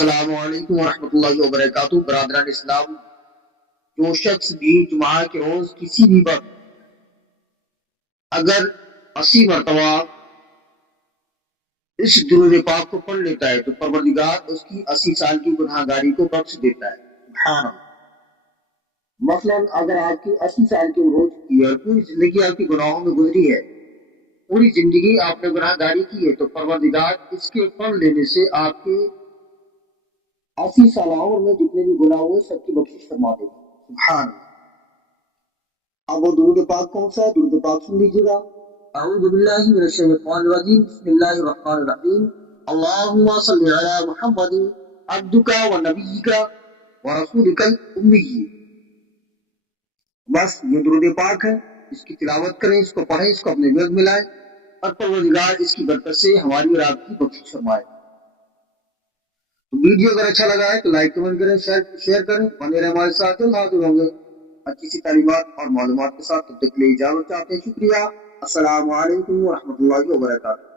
अस्सलामु अलैकुम वरहमतुल्लाहि वबरकातुहू। बरादरान इस्लाम, जो शख्स भी जुमा के रोज किसी भी वक्त अगर 80 मरतबा इस दुरूद पाक को पढ़ लेता है तो परवरदिगार उसकी 80 साल की गुनाहगारी को बख्श देता है। सुभान अल्लाह। मसलन अगर आपकी 80 साल की उम्र हो चुकी है और पूरी जिंदगी आपकी गुनाहों में गुजरी है, पूरी जिंदगी आपने गुनाहगारी की है, तो परवरदिगार इसके पढ़ लेने से आपके 80 साल उम्र में जितने भी गुनाह हुए सबकी बख्शिश फरमा देगा। सुभान अल्लाह। अब वो दुरूद पाक कौन सा है? दुरूद पाक सुन लीजिएगा। अऊज़ु बिल्लाहि मिनश शैतानिर रजीम, बिस्मिल्लाहिर रहमानिर रहीम। अल्लाहुम्मा सल्लि अला मुहम्मदिन अब्दुका व नबिय्यिका व रसूलिकल उम्मी। बस ये दुरूद पाक है, इसकी तिलावत करें, इसको पढ़ें, इसको अपने दिल में लाएं और परवरदिगार इसकी बरकत से हमारी और आपकी बख्शिश फरमाए। तो वीडियो अगर अच्छा लगा है तो लाइक कमेंट करें, शेयर करें। बने रहे हमारे साथ, जल्द हाजिर होंगे अच्छी सी तालीमात और मालूमात के साथ। तब तक के लिए इजाजत चाहते हैं। शुक्रिया। अस्सलामु अलैकुम व रहमतुल्लाहि व बरकातुहू।